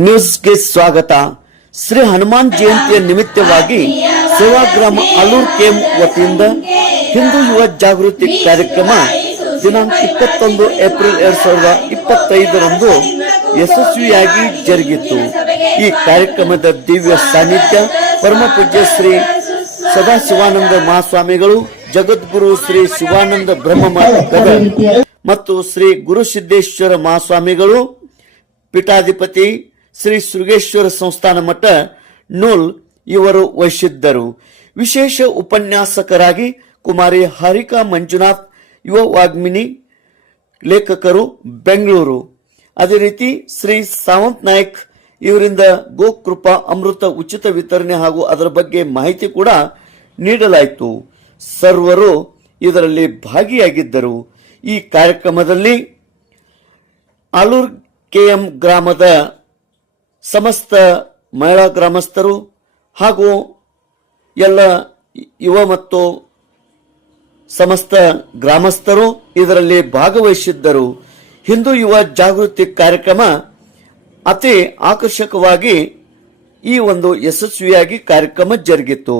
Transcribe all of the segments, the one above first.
ನ್ಯೂಸ್ಗೆ ಸ್ವಾಗತ. ಶ್ರೀ ಹನುಮಾನ್ ಜಯಂತಿಯ ನಿಮಿತ್ತವಾಗಿ ಸೇವಾಗ್ರಾಮ ಅಲೂರ್ ಕೇಮ್ ವತಿಯಿಂದ ಹಿಂದೂ ಯುವ ಜಾಗೃತಿ ಕಾರ್ಯಕ್ರಮ ದಿನಾಂಕ ಇಪ್ಪತ್ತೊಂದು ಏಪ್ರಿಲ್ ಎರಡ್ ಸಾವಿರದ ಇಪ್ಪತ್ತೈದರಂದು ಯಶಸ್ವಿಯಾಗಿ ಜರುಗಿತು. ಈ ಕಾರ್ಯಕ್ರಮದ ದಿವ್ಯ ಸಾನ್ನಿಧ್ಯ ಪರಮ ಪೂಜ್ಯ ಶ್ರೀ ಸದಾಶಿವಾನಂದ ಮಹಾಸ್ವಾಮಿಗಳು, ಜಗದ್ಗುರು ಶ್ರೀ ಶಿವಾನಂದ ಬ್ರಹ್ಮ ಮತ್ತು ಶ್ರೀ ಗುರುಸಿದ್ದೇಶ್ವರ ಮಹಾಸ್ವಾಮಿಗಳು, ಪೀಠಾಧಿಪತಿ ಶ್ರೀ ಸುಗೇಶ್ವರ ಸಂಸ್ಥಾನ ಮಠ, ನೂಲ್ ಇವರು ವಹಿಸಿದ್ದರು ವಿಶೇಷ ಉಪನ್ಯಾಸಕರಾಗಿ ಕುಮಾರಿ ಹರಿಕಾ ಮಂಜುನಾಥ್, ಯುವ ವಾಗ್ಮಿನಿ, ಲೇಖಕರು ಬೆಂಗಳೂರು. ಅದೇ ರೀತಿ ಶ್ರೀ ಸಾವಂತ್ ನಾಯಕ್ ಇವರಿಂದ ಗೋಕೃಪಾ ಅಮೃತ ಉಚಿತ ವಿತರಣೆ ಹಾಗೂ ಅದರ ಬಗ್ಗೆ ಮಾಹಿತಿ ಕೂಡ ನೀಡಲಾಯಿತು. ಸರ್ವರು ಇದರಲ್ಲಿ ಭಾಗಿಯಾಗಿದ್ದರು. ಈ ಕಾರ್ಯಕ್ರಮದಲ್ಲಿ ಆಲೂರ್ ಕೆಎಂ ಗ್ರಾಮದ ಸಮಸ್ತ ಮಹಿಳಾ ಗ್ರಾಮಸ್ಥರು ಹಾಗೂ ಎಲ್ಲ ಯುವ ಮತ್ತು ಸಮಸ್ತ ಗ್ರಾಮಸ್ಥರು ಇದರಲ್ಲಿ ಭಾಗವಹಿಸಿದ್ದರು. ಹಿಂದೂ ಯುವ ಜಾಗೃತಿ ಕಾರ್ಯಕ್ರಮ ಅತಿ ಆಕರ್ಷಕವಾಗಿ ಈ ಒಂದು ಯಶಸ್ವಿಯಾಗಿ ಕಾರ್ಯಕ್ರಮ ಜರುಗಿತು.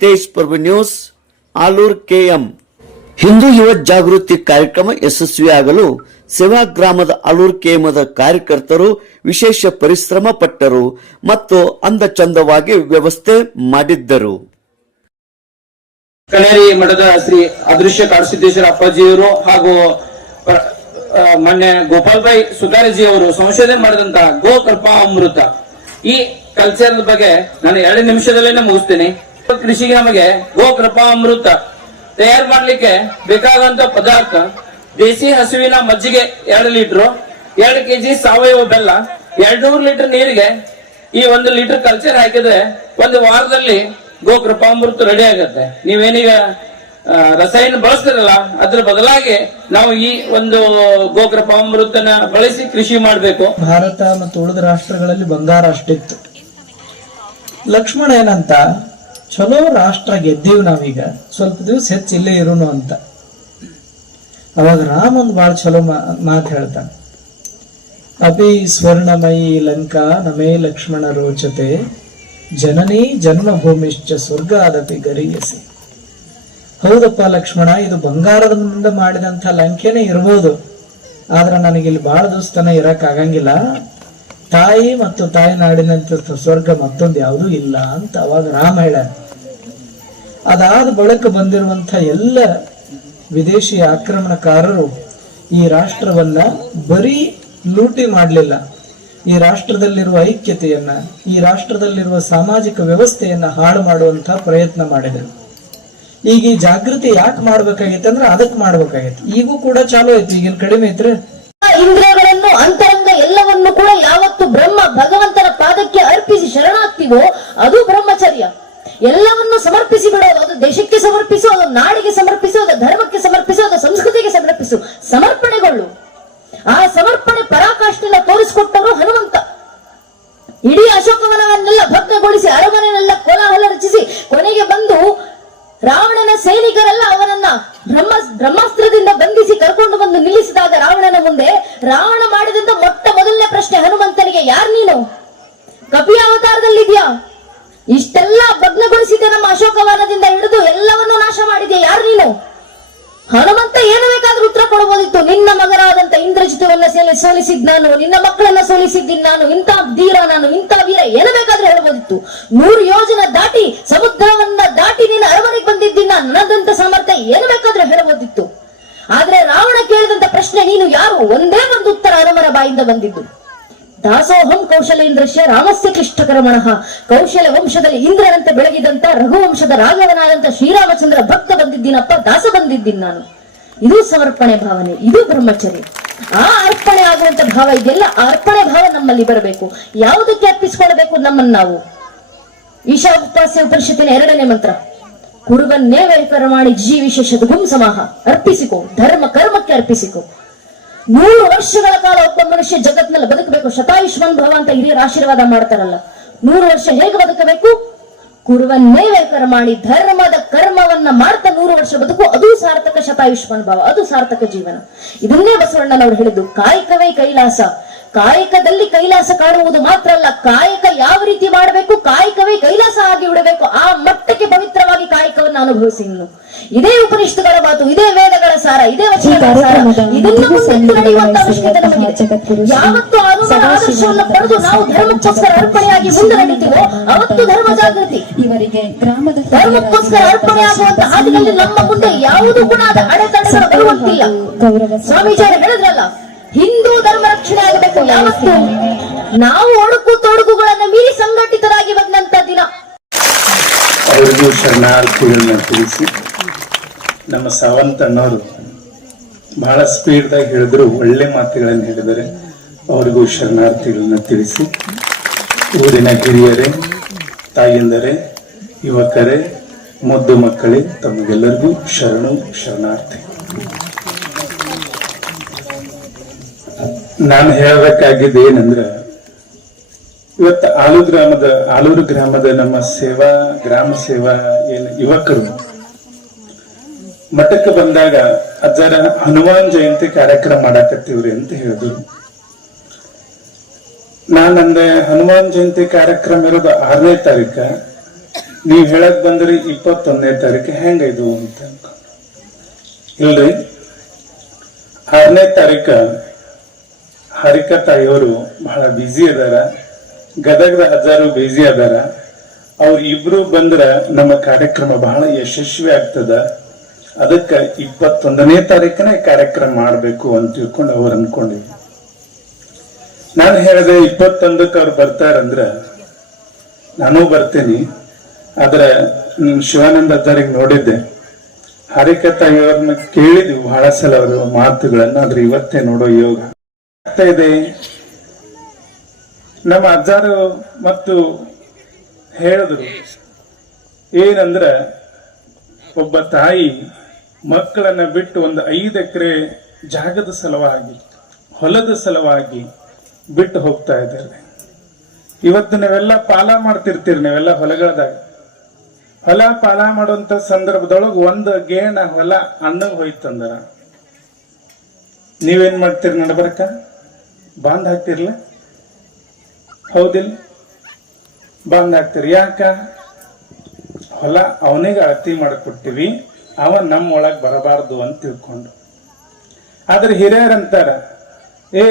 ತೇಜ್ ಪ್ರಭು ನ್ಯೂಸ್, ಆಲೂರ್ ಕೆಎಂ ಹಿಂದೂ ಯುವ ಜಾಗೃತಿ ಕಾರ್ಯಕ್ರಮ ಯಶಸ್ವಿಯಾಗಲು ಸೇವಾಗ್ರಾಮದ ಅಲೂರ್ ಕೇಮದ ಕಾರ್ಯಕರ್ತರು ವಿಶೇಷ ಪರಿಶ್ರಮ ಪಟ್ಟರು ಮತ್ತು ಅಂದ ಚಂದವಾಗಿ ವ್ಯವಸ್ಥೆ ಮಾಡಿದ್ದರು. ಕನೇರಿ ಮಠದ ಶ್ರೀ ಅದೃಶ್ಯ ಕಾಡಸಿದ್ದೇಶ್ವರ ಅಪ್ಪಾಜಿಯವರು ಹಾಗೂ ಮೊನ್ನೆ ಗೋಪಾಲ್ ಸುತಾರಜಿ ಸುತಾರಿಜಿ ಅವರು ಸಂಶೋಧನೆ ಮಾಡಿದಂತ ಗೋ ಕೃಪಾ ಅಮೃತ ಈ ಕಲ್ಚರ್ ಬಗ್ಗೆ ನಾನು ಎರಡು ನಿಮಿಷದಲ್ಲೇ ಮುಗಿಸ್ತೀನಿ. ಕೃಷಿಗೆ ನಮಗೆ ಗೋ ಕೃಪಾ ಅಮೃತ ತಯಾರು ಮಾಡ್ಲಿಕ್ಕೆ ಬೇಕಾದಂತ ಪದಾರ್ಥ ದೇಸಿ ಹಸುವಿನ ಮಜ್ಜಿಗೆ ಎರಡು ಲೀಟರ್, ಎರಡು ಕೆಜಿ ಸಾವಯವ ಬೆಲ್ಲ, ಎರಡ್ನೂರು ಲೀಟರ್ ನೀರಿಗೆ ಈ ಒಂದು ಲೀಟರ್ ಕಲ್ಚರ್ ಹಾಕಿದ್ರೆ ಒಂದು ವಾರದಲ್ಲಿ ಗೋ ಕೃಪಾಮೃತ ರೆಡಿ ಆಗುತ್ತೆ. ನೀವೇನೀಗ ರಸಾಯನ ಬಳಸ್ತಿರಲ್ಲ, ಅದ್ರ ಬದಲಾಗಿ ನಾವು ಈ ಒಂದು ಗೋ ಕೃಪಾಮೃತನ ಬಳಸಿ ಕೃಷಿ ಮಾಡಬೇಕು. ಭಾರತ ಮತ್ತು ಉಳಿದ ರಾಷ್ಟ್ರಗಳಲ್ಲಿ ಬಂಗಾರ ಅಷ್ಟಿತ್ತು. ಲಕ್ಷ್ಮಣ ಏನಂತ, ಚಲೋ ರಾಷ್ಟ್ರ ಗೆದ್ದೀವಿ ನಾವೀಗ. ಸ್ವಲ್ಪ ದಿವಸ ಹೆಚ್ಚು ಇಲ್ಲೇ ಇರುನು ಅಂತ. ಅವಾಗ ರಾಮ ಒಂದು ಬಹಳ ಚಲೋ ಮಾತು ಹೇಳ್ತಾನೆ. ಅಪಿ ಸ್ವರ್ಣಮಯಿ ಲಂಕಾ ನಮೇ ಲಕ್ಷ್ಮಣ ರೋಚತೆ, ಜನನಿ ಜನ್ಮಭೂಮಿಶ್ಚ ಸ್ವರ್ಗ ಅದಪಿ ಗರಿಯಸಿ. ಹೌದಪ್ಪ ಲಕ್ಷ್ಮಣ, ಇದು ಬಂಗಾರದ ಮುಂದೆ ಮಾಡಿದಂತ ಲಂಕೆನೇ ಇರ್ಬೋದು. ಆದ್ರೆ ನನಗಿಲ್ಲಿ ಬಹಳ ದೋಸ್ತನ ಇರಕ್ ಆಗಂಗಿಲ್ಲ. ತಾಯಿ ಮತ್ತು ತಾಯಿ ನಾಡಿನಂತ ಸ್ವರ್ಗ ಮತ್ತೊಂದು ಯಾವುದೂ ಇಲ್ಲ ಅಂತ ಅವಾಗ ರಾಮ ಹೇಳ ಅದಾದ ಬಳಕ ಬಂದಿರುವಂತ ಎಲ್ಲ ವಿದೇಶಿ ಆಕ್ರಮಣಕಾರರು ಈ ರಾಷ್ಟ್ರವನ್ನ ಬರೀ ಲೂಟಿ ಮಾಡಲಿಲ್ಲ. ಈ ರಾಷ್ಟ್ರದಲ್ಲಿರುವ ಐಕ್ಯತೆಯನ್ನ, ಈ ರಾಷ್ಟ್ರದಲ್ಲಿರುವ ಸಾಮಾಜಿಕ ವ್ಯವಸ್ಥೆಯನ್ನ ಹಾಳು ಮಾಡುವಂತ ಪ್ರಯತ್ನ ಮಾಡಿದರು. ಈಗ ಈ ಜಾಗೃತಿ ಯಾಕೆ ಮಾಡ್ಬೇಕಾಗಿತ್ತು ಅಂದ್ರೆ ಅದಕ್ಕೆ ಮಾಡ್ಬೇಕಾಗಿತ್ತು. ಈಗೂ ಕೂಡ ಚಾಲು ಐತಿ ಈಗಿನ ಕಡಿಮೆ ಐತ್ರಿ ಇಂದ್ರಿಯಗಳನ್ನು ಅಂತರಂಗ ಎಲ್ಲವನ್ನು ಕೂಡ ಯಾವತ್ತು ಬ್ರಹ್ಮ ಭಗವಂತನ ಪಾದಕ್ಕೆ ಅರ್ಪಿಸಿ ಶರಣಾಗ್ತಿವೋ, ಅದು ಬ್ರಹ್ಮಚರ್ಯ. ಎಲ್ಲವನ್ನು ಸಮರ್ಪಿಸಿ ಬಿಡೋದು, ಅದು ದೇಶಕ್ಕೆ ಸಮರ್ಪಿಸೋ, ಅದು ನಾಡಿಗೆ ಸಮರ್ಪಿಸು ಧರ್ಮಕ್ಕೆ ಸಮರ್ಪಿಸು, ಅದು ಸಂಸ್ಕೃತಿಗೆ ಸಮರ್ಪಿಸು. ಸಮರ್ಪಣೆಗೊಳ್ಳು. ಆ ಸಮರ್ಪಣೆ ಪರಾಕಾಷ್ಠೆನ ತೋರಿಸಿಕೊಟ್ಟರು ಹನುಮಂತ. ಇಡೀ ಅಶೋಕವನವನ್ನೆಲ್ಲ ಭಗ್ನಗೊಳಿಸಿ, ಅರಮನೆಯನ್ನೆಲ್ಲ ಕೋಲಾಹಲ ರಚಿಸಿ, ಕೊನೆಗೆ ಬಂದು ರಾವಣನ ಸೈನಿಕರೆಲ್ಲ ಅವನನ್ನ ಬ್ರಹ್ಮ, ಬ್ರಹ್ಮಾಸ್ತ್ರದಿಂದ ಬಂಧಿಸಿ ಕರ್ಕೊಂಡು ಬಂದು ನಿಲ್ಲಿಸಿದಾಗ ರಾವಣನ ಮುಂದೆ ರಾವಣ ಮಾಡಿದಂತ ಮೊಟ್ಟ ಮೊದಲನೇ ಪ್ರಶ್ನೆ ಹನುಮಂತನಿಗೆ, ಯಾರ್ ನೀನು? ಕಪಿಯ ಅವತಾರದಲ್ಲಿದ್ಯಾ ಇಷ್ಟೆಲ್ಲ ಭಗ್ನಗೊಳಿಸಿದೆ ನಮ್ಮ ಅಶೋಕವನದಿಂದ ಹಿಡಿದು ಎಲ್ಲವನ್ನೂ ನಾಶ ಮಾಡಿದೆ ಯಾರು ನೀನು ಹನುಮಂತ ಏನು ಬೇಕಾದ್ರೂ ಉತ್ತರ ಕೊಡಬಹುದಿತ್ತು ನಿನ್ನ ಮಗನಾದಂತ ಸೋಲಿ- ಸೋಲಿಸಿದ್ ನಾನು, ನಿನ್ನ ಮಕ್ಕಳನ್ನ ಸೋಲಿಸಿದ್ದೀನಿ ನಾನು, ಇಂಥ ಧೀರ ನಾನು, ಇಂಥ ವೀರ, ಏನು ಬೇಕಾದ್ರೂ ಹೇಳ್ಬೋದಿತ್ತು. ನೂರು ಯೋಜನ ದಾಟಿ, ಸಮುದ್ರವನ್ನ ದಾಟಿ ನಿನ್ನ ಅರಮನೆಗೆ ಬಂದಿದ್ದೀನಿ ನಾನು ನನ್ನದಂತ ಸಾಮರ್ಥ್ಯ ಏನು ಬೇಕಾದ್ರೂ ಹೇಳ್ಬೋದಿತ್ತು. ಆದ್ರೆ ರಾವಣ ಕೇಳಿದಂತ ಪ್ರಶ್ನೆ ನೀನು ಯಾರು? ಒಂದೇ ಒಂದು ಉತ್ತರ ಹನುಮನ ಬಾಯಿಂದ ಬಂದಿದ್ದು. ದಾಸೋಹಂ ಕೌಶಲೇಂದ್ರಶ್ಯ ರಾಮಸ್ಯ ಕ್ಲಿಷ್ಟಕರಮಣಃ ಕೌಶಲ ವಂಶದಲ್ಲಿ ಇಂದ್ರನಂತೆ ಬೆಳಗಿದಂತ ರಘುವಂಶದ ರಾಘವನಾದಂತ ಶ್ರೀರಾಮಚಂದ್ರ ಭಕ್ತ ಬಂದಿದ್ದೀನಪ್ಪ, ದಾಸ ಬಂದಿದ್ದೀನಿ ನಾನು. ಇದು ಸಮರ್ಪಣೆ ಭಾವನೆ, ಇದು ಬ್ರಹ್ಮಚರ್ಯ. ಆ ಅರ್ಪಣೆ ಆಗುವಂತ ಭಾವ ಇದೆಲ್ಲ ಅರ್ಪಣೆ ಭಾವ ನಮ್ಮಲ್ಲಿ ಬರಬೇಕು. ಯಾವುದಕ್ಕೆ ಅರ್ಪಿಸಿಕೊಳ್ಳಬೇಕು ನಮ್ಮನ್ನು ನಾವು? ಈಶಾ ಉಪಾಸ್ಯ ಉಪನಿಷತ್ತಿನ ಎರಡನೇ ಮಂತ್ರ. ಕುರುವನ್ನೇ ವೈಪರಮಾಣಿ ಜೀವಿಶೇಷ ಗುಂ ಸಮಾಹ. ಅರ್ಪಿಸಿಕೋ, ಧರ್ಮ ಕರ್ಮಕ್ಕೆ ಅರ್ಪಿಸಿಕೋ. ನೂರು ವರ್ಷಗಳ ಕಾಲ ಒಬ್ಬ ಮನುಷ್ಯ ಜಗತ್ನಲ್ಲಿ ಬದುಕಬೇಕು, ಶತಾಯುಷ್ಮಾನ್ ಭವ ಅಂತ ಹಿರಿಯರ ಆಶೀರ್ವಾದ ಮಾಡ್ತಾರಲ್ಲ. ನೂರು ವರ್ಷ ಹೇಗೆ ಬದುಕಬೇಕು? ಕುರುವನ್ನೇ ಕರ್ಮಾಣಿ ಧರ್ಮದ ಕರ್ಮವನ್ನ ಮಾಡ್ತಾ ನೂರು ವರ್ಷ ಬದುಕು ಅದು ಸಾರ್ಥಕ ಶತಾಯುಷ್ಮಾನ್ ಭಾವ, ಅದು ಸಾರ್ಥಕ ಜೀವನ. ಇದನ್ನೇ ಬಸವಣ್ಣನವರು ಹೇಳಿದ್ದು, ಕಾಯಕವೇ ಕೈಲಾಸ. ಕಾಯಕದಲ್ಲಿ ಕೈಲಾಸ ಕಾಣುವುದು ಮಾತ್ರ ಅಲ್ಲ, ಕಾಯಕ ಯಾವ ರೀತಿ ಮಾಡಬೇಕು, ಕಾಯಕವೇ ಕೈಲಾಸ ಆಗಿ ಬಿಡಬೇಕು ಆ ಮಟ್ಟಕ್ಕೆ ಕಾಯಕವನ್ನು ಅನುಭವಿಸಿ ಇನ್ನು ಇದೇ ಉಪನಿಷತ್ತುಗಳ ಮಾತು ಇದೇ ವೇದಗಳ ಸಾರ ಇದೇ ವಚನಗಳ ಸಾರ. ಇದನ್ನು ಮುಂದಿಟ್ಟು ನಡೆಯುವಂತ ಅವಶ್ಯಕತೆ ನಮಗೆ ಯಾವತ್ತು ಆದರ್ಶವನ್ನು ಪಡೆದು ನಾವು ಧರ್ಮಕ್ಕೋಸ್ಕರ ಅರ್ಪಣೆಯಾಗಿ ಮುಂದೆ ನಡೀತೀವೋ ಅವತ್ತು ಧರ್ಮ ಜಾಗೃತಿ. ಇವರಿಗೆ ಗ್ರಾಮದ ಧರ್ಮಕ್ಕೋಸ್ಕರ ಅರ್ಪಣೆ ಆಗುವಂತ ಹಾದಿನಲ್ಲಿ ನಮ್ಮ ಮುಂದೆ ಯಾವುದು ಕೂಡ ಅದ ಅಡೆತಡೆಗಳು ಬರುವಂತಿಲ್ಲ. ಸ್ವಾಮೀಜಿಯವರು ಹೇಳಿದ್ರಲ್ಲ ಹಿಂದೂ ಧರ್ಮ ರಕ್ಷಣೆ ಆಗಬೇಕು ಯಾವತ್ತು. ನಾವು ಒಡಕು ತೊಡಕುಗಳನ್ನು ಮೀರಿ ಸಂಘಟಿತರಾಗಿ ಬಂದಂತ ದಿನ. ಅವರಿಗೂ ಶರಣಾರ್ಥಿಗಳನ್ನ ತಿಳಿಸಿ ನಮ್ಮ ಸಾವಂತ್ ಅನ್ನೋರು ಬಹಳ ಸ್ಪೀಡ್ದಾಗ ಹೇಳಿದ್ರು ಒಳ್ಳೆ ಮಾತುಗಳನ್ನು ಹೇಳಿದರೆ ಅವರಿಗೂ ಶರಣಾರ್ಥಿಗಳನ್ನ ತಿಳಿಸಿ. ಊರಿನ ಹಿರಿಯರೇ, ತಾಯಿಂದರೆ, ಯುವಕರೇ, ಮುದ್ದು ಮಕ್ಕಳೇ, ತಮಗೆಲ್ಲರಿಗೂ ಶರಣು ಶರಣಾರ್ಥಿ. ನಾನು ಹೇಳಬೇಕಾಗಿದ್ದು ಏನಂದ್ರ ಇವತ್ತು ಆಲೂ ಗ್ರಾಮದ, ಆಲೂರು ಗ್ರಾಮದ ನಮ್ಮ ಸೇವಾ, ಗ್ರಾಮ ಸೇವಾ ಏನು ಯುವಕರು, ಮಠಕ್ಕೆ ಬಂದಾಗ ಅಜ್ಜರ ಹನುಮಾನ್ ಜಯಂತಿ ಕಾರ್ಯಕ್ರಮ ಮಾಡಾಕತ್ತೀವ್ರಿ ಅಂತ ಹೇಳಿದ್ರು. ನಾನಂದೆ ಹನುಮಾನ್ ಜಯಂತಿ ಕಾರ್ಯಕ್ರಮ ಇರೋದು ಆರನೇ ತಾರೀಕ, ನೀವ್ ಹೇಳಕ್ ಬಂದ್ರಿ ಇಪ್ಪತ್ತೊಂದನೇ ತಾರೀಕು ಹೆಂಗ ಇದು ಅಂತ ಇಲ್ರಿ? ಆರನೇ ತಾರೀಕ ಹರಿಕ ತಾಯಿಯವರು ಬಹಳ ಬ್ಯುಸಿ ಅದಾರ. ಗದಗದ ಹಜಾರು ಬಿಜಿ ಅದಾರ. ಅವ್ರ ಇಬ್ರು ಬಂದ್ರ ನಮ್ಮ ಕಾರ್ಯಕ್ರಮ ಬಹಳ ಯಶಸ್ವಿ ಆಗ್ತದ. ಅದಕ್ಕ ಇಪ್ಪತ್ತೊಂದನೇ ತಾರೀಕನ ಕಾರ್ಯಕ್ರಮ ಮಾಡಬೇಕು ಅಂತ ತಿಳ್ಕೊಂಡು ಅವ್ರು ಅನ್ಕೊಂಡಿದ್ರು ನಾನು ಹೇಳಿದೆ ಇಪ್ಪತ್ತೊಂದಕ್ಕೆ ಅವ್ರು ಬರ್ತಾರಂದ್ರ ನಾನು ಬರ್ತೀನಿ. ಆದ್ರೆ ಶಿವಾನಂದ ಅಜ್ಜಾರಿಗೆ ನೋಡಿದ್ದೆ. ಹಾರಿಕ ತಾಯಿಯವ್ರನ್ನ ಕೇಳಿದ್ವಿ ಬಹಳ ಸಲ ಅವರ ಮಾತುಗಳನ್ನ, ಆದ್ರೆ ಇವತ್ತೇ ನೋಡೋ ಯೋಗ ಆಗ್ತಾ ಇದೆ. ನಮ್ಮ ಅಜ್ಜಾರು ಮತ್ತು ಹೇಳಿದ್ರು, ಏನಂದ್ರೆ, ಒಬ್ಬ ತಾಯಿ ಮಕ್ಕಳನ್ನ ಬಿಟ್ಟು ಒಂದು ಐದು ಎಕರೆ ಜಾಗದ ಸಲುವಾಗಿ, ಹೊಲದ ಸಲುವಾಗಿ ಬಿಟ್ಟು ಹೋಗ್ತಾ ಇದ್ದಾರೆ. ಇವತ್ತು ನಾವೆಲ್ಲ ಪಾಲ ಮಾಡ್ತಿರ್ತೀರಿ, ನೀವೆಲ್ಲ ಹೊಲಗಳದಾಗ. ಹೊಲ ಪಾಲ ಮಾಡುವಂತ ಸಂದರ್ಭದೊಳಗೆ ಒಂದು ಗೇಣ ಹೊಲ ಅಣ್ಣಗ್ ಹೋಯ್ತಂದ್ರ ನೀವೇನ್ ಮಾಡ್ತೀರಿ, ನಡ್ಬರ್ಕ? ಬಾಂದ್ ಹಾಕ್ತಿರ್ಲ? ಹೌದಿಲ್ಲ. ಬಂದ್ ಹಾಕ್ತಿರಿ ಯಾಕ? ಹೊಲ ಅವನಿಗೆ ಅಳತಿ ಮಾಡಿಕೊಟ್ಟಿವಿ. ಅವ ನಮ್ಮ ಒಳಗ್ ಬರಬಾರ್ದು ಅಂತ ತಿಳ್ಕೊಂಡು. ಆದ್ರೆ ಹಿರಿಯರಂತಾರ ಏ,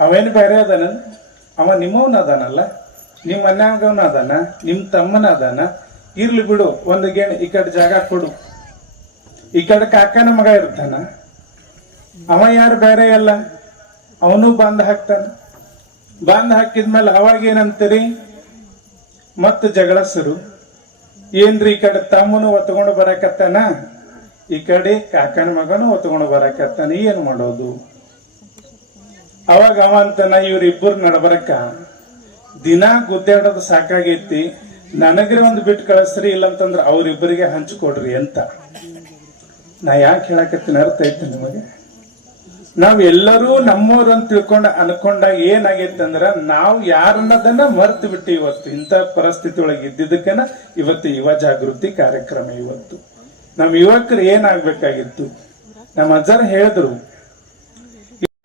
ಅವೇನು ಬೇರೆ ಅದಾನ? ಅವ ನಿಮ್ಮವನ ಅದಾನಲ್ಲ. ನಿಮ್ಮ ಮನ್ಯಾಗವನ ಅದಾನ? ನಿಮ್ ತಮ್ಮನ ಅದಾನ? ಇರ್ಲಿ ಬಿಡು, ಒಂದು ಗೇಣ ಈ ಕಡೆ ಜಾಗ ಕೊಡು. ಈ ಕಡೆ ಕಾಕನ ಮಗ ಇರ್ತಾನ. ಅವ ಯಾರು ಬೇರೆ ಅಲ್ಲ? ಅವನು ಬಂದ್ ಹಾಕ್ತಾನ. ಬಂದ್ ಹಾಕಿದ್ಮೇಲೆ ಅವಾಗ ಏನಂತೀರಿ? ಮತ್ತೆ ಜಗಳ ಶುರು. ಏನ್ರಿ ಈ ಕಡೆ ತಮ್ಮನು ಒತ್ಕೊಂಡು ಬರಕತ್ತಾನ? ಈ ಕಡೆ ಕಾಕನ ಮಗನು ಒತ್ಕೊಂಡು ಬರಕತ್ತಾನ? ಏನ್ ಮಾಡೋದು? ಅವಾಗ ಅವ ಅಂತಾನ ಇವ್ರಿಬ್ಬರು ನಡಬರಕ. ದಿನ ಗುದ್ದಾಡೋದು ಸಾಕಾಗೈತಿ. ನನಗ್ರಿ ಒಂದು ಬಿಟ್ಟು ಕಳಿಸ್ರಿ, ಇಲ್ಲಂತಂದ್ರ ಅವ್ರಿಬ್ಬರಿಗೆ ಹಂಚಿಕೊಡ್ರಿ ಅಂತ. ನಾ ಯಾಕೆ ಹೇಳಕತ್ತೀನಿ ಅರ್ಥ ಐತಿ ನಿಮಗೆ? ನಾವ್ ಎಲ್ಲರೂ ನಮ್ಮವ್ರು ಅಂತ ತಿಳ್ಕೊಂಡ ಅನ್ಕೊಂಡಾಗ ಏನಾಗೈತೆ ಅಂದ್ರ ನಾವು ಯಾರನ್ನದನ್ನ ಮರ್ತು ಬಿಟ್ಟು ಇವತ್ತು, ಇಂಥ ಪರಿಸ್ಥಿತಿ ಒಳಗೆ ಇದ್ದಿದ್ದಕ್ಕನ ಇವತ್ತು ಯುವ ಜಾಗೃತಿ ಕಾರ್ಯಕ್ರಮ ಇವತ್ತು. ನಮ್ಮ ಯುವಕರು ಏನಾಗ್ಬೇಕಾಗಿತ್ತು? ನಮ್ಮ ಅಜ್ಜರ ಹೇಳಿದ್ರು.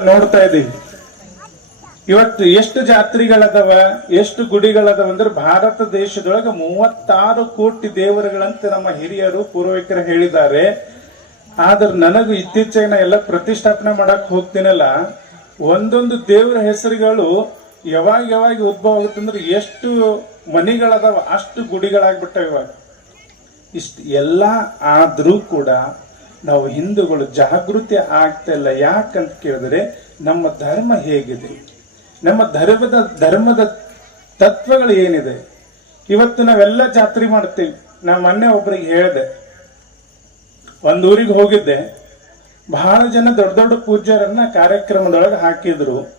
ನೋಡ್ತಾ ಇದೀವಿ. ಇವತ್ತು ಎಷ್ಟು ಜಾತ್ರೆಗಳದವ, ಎಷ್ಟು ಗುಡಿಗಳದವ ಅಂದ್ರೆ ಭಾರತ ದೇಶದೊಳಗೆ ಮೂವತ್ತಾರು ಕೋಟಿ ದೇವರುಗಳಂತ ನಮ್ಮ ಹಿರಿಯರು, ಪೂರ್ವಿಕರು ಹೇಳಿದ್ದಾರೆ. ಆದ್ರೆ ನನಗೂ ಇತ್ತೀಚೆಗೆ ಎಲ್ಲ ಪ್ರತಿಷ್ಠಾಪನೆ ಮಾಡಕ್ ಹೋಗ್ತೀನಲ್ಲ, ಒಂದೊಂದು ದೇವರ ಹೆಸರುಗಳು ಯಾವಾಗ ಯಾವಾಗ ಉದ್ಭವ ಆಗುತ್ತೆ ಅಂದ್ರೆ ಎಷ್ಟು ಮನೆಗಳದಾವ, ಅಷ್ಟು ಗುಡಿಗಳಾಗ್ಬಿಟ್ಟವ ಇವಾಗ. ಇಷ್ಟು ಎಲ್ಲ ಆದ್ರೂ ಕೂಡ ನಾವು ಹಿಂದೂಗಳು ಜಾಗೃತಿ ಆಗ್ತಾ ಇಲ್ಲ. ಯಾಕಂತ ಕೇಳಿದ್ರೆ ನಮ್ಮ ಧರ್ಮ ಹೇಗಿದೆ? ನಮ್ಮ ಧರ್ಮದ ಧರ್ಮದ ತತ್ವಗಳು ಏನಿದೆ? ಇವತ್ತು ನಾವೆಲ್ಲ ಜಾತ್ರೆ ಮಾಡ್ತೀವಿ. ನಾ ಮೊನ್ನೆ ಒಬ್ರಿಗೆ ಹೇಳಿದೆ ಒಂದ್ ಊರಿಗೆ ಹೋಗಿದ್ದೆ. ಬಹಳ ಜನ ದೊಡ್ಡ ದೊಡ್ಡ ಪೂಜ್ಯರನ್ನ ಕಾರ್ಯಕ್ರಮದೊಳಗೆ ಹಾಕಿದ್ರು.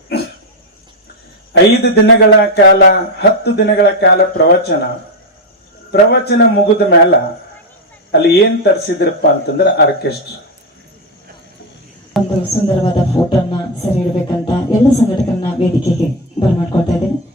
ಐದು ದಿನಗಳ ಕಾಲ, ಹತ್ತು ದಿನಗಳ ಕಾಲ ಪ್ರವಚನ. ಪ್ರವಚನ ಮುಗಿದ ಮೇಲೆ ಅಲ್ಲಿ ಏನ್ ತರಿಸಿದ್ರಪ್ಪ ಅಂತಂದ್ರೆ ಆರ್ಕೆಸ್ಟ್ರಾ. ಒಂದು ಸುಂದರವಾದ ಫೋಟೋನ ಸೆರೆ ಇಡಬೇಕಂತ ಎಲ್ಲ ಸಂಘಟಕರನ್ನ ವೇದಿಕೆಗೆ ಬರ್ಮಾಡ್ಕೊಳ್ತಾ ಇದ್ದೇನೆ.